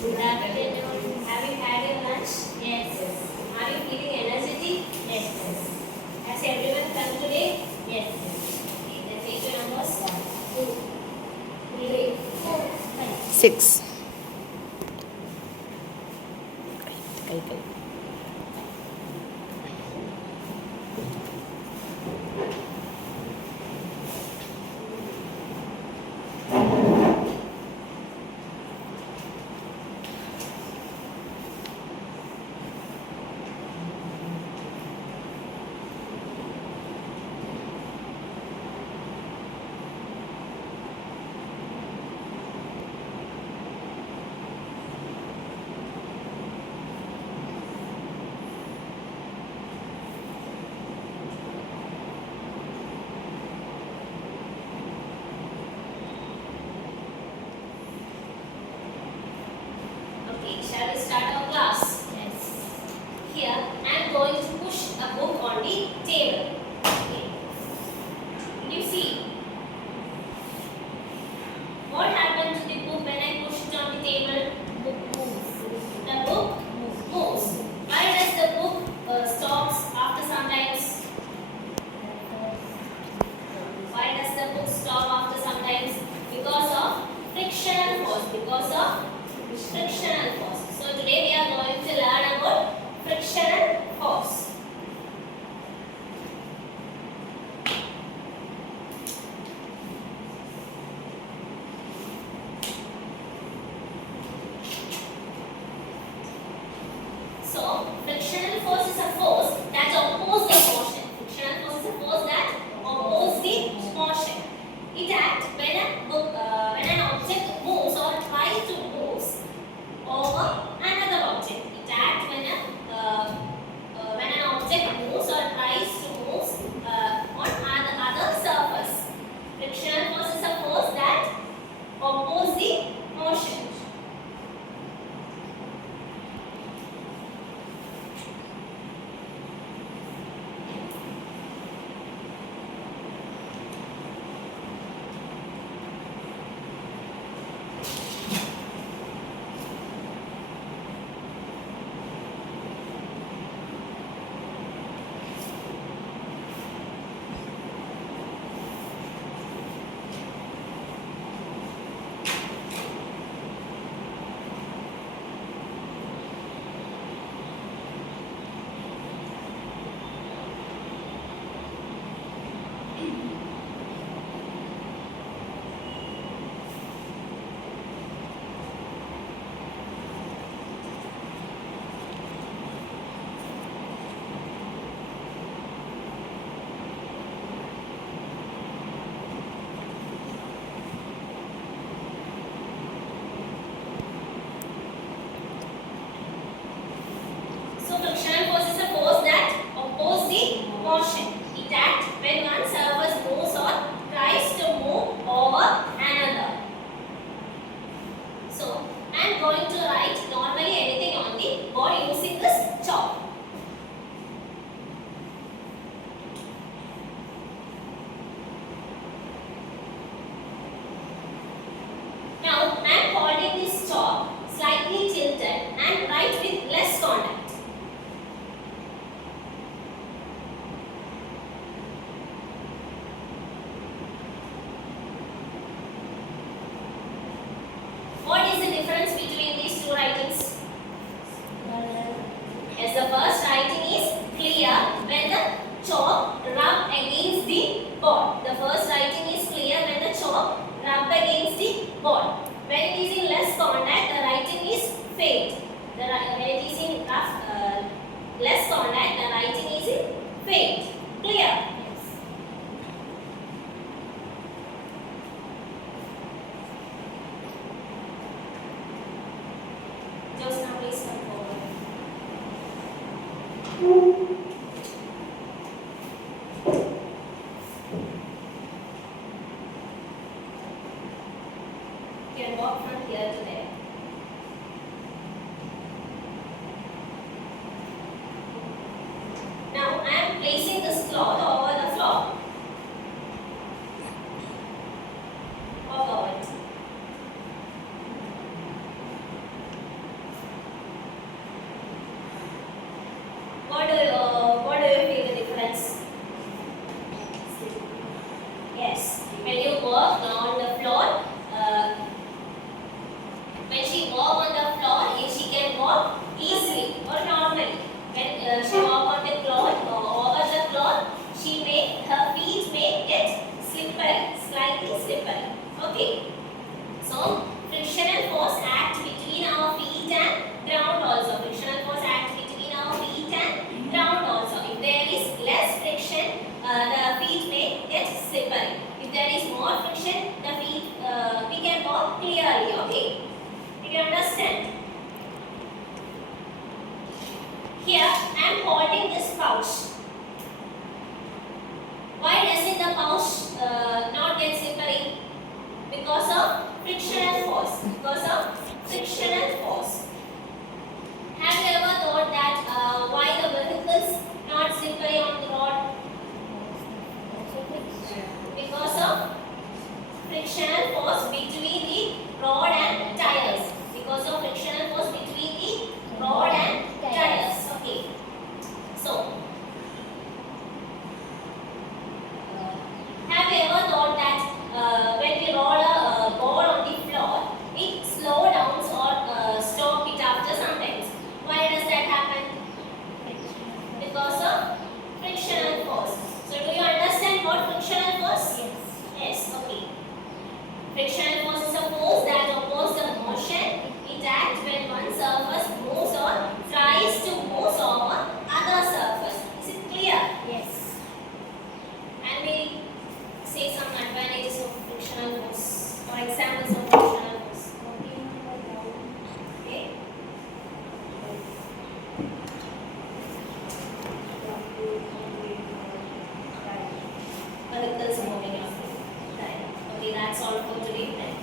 Good afternoon. Have you had your lunch? Yes. Are you feeling energetic? Yes. Has everyone come today? Yes. Okay, then take your numbers. 1, 2, 3, 4, 5, 6. Okay, shall we start our class? Yes. Here, I am going to push a book on the table. Okay. You see, what happened to the book when I pushed it on the table? Book moves. The book moves. Why does the book stops after some times? Why does the book stop after some times? Because of frictional force. Because of frictional force. So today we are going to learn about frictional force. So frictional force is a force that opposes the motion. Frictional force is a force that opposes the motion. It acts when an object moves or tries to move over another object. It acts when an object moves or tries to move on other surface. Frictional force is a force that opposes the motion. So frictional force is a force that opposes the motion. It acts when one surface moves or tries to move over another. So I am going to write normally anything on the board using this chalk. Now I am holding this chalk slightly tilted and write with less contact. What is the difference between these two writings? Yes, the first writing is clear when the chalk rub against the board. The first writing is clear when the chalk rub against the board. When it is in less contact, the writing is faint. When it is in less contact, the writing is in faint. Clear? Just now please come forward. You can walk from here to there. Now I am placing this cloth over the floor. Walk over it. Okay. So frictional force acts between our feet and ground also. Frictional force acts between our feet and ground also. If there is less friction, the feet may get slippery. If there is more friction, the feet we can walk clearly. Okay. Did you understand? Here I am holding this pouch. Why doesn't the pouch not get slippery? Because of frictional force. Because of frictional force. Have you ever thought that why the vehicles not slippery on the road? Because of frictional force between the rod and tires. Because of frictional force between the rod and tires. Okay. So, have you ever thought that when we roll a ball on the floor, it slow down or stop it after sometimes? Why does that happen? Because of frictional force. So, do you understand what frictional force? Yes. Yes. Okay. Frictional force is a force that opposes the motion. It acts when one surface moves or tries to move over other surface. Is it clear? Yes. And we say some advantages of frictional force or examples of frictional force. Okay. Vehicles moving on. Right. Okay, that's all for today then.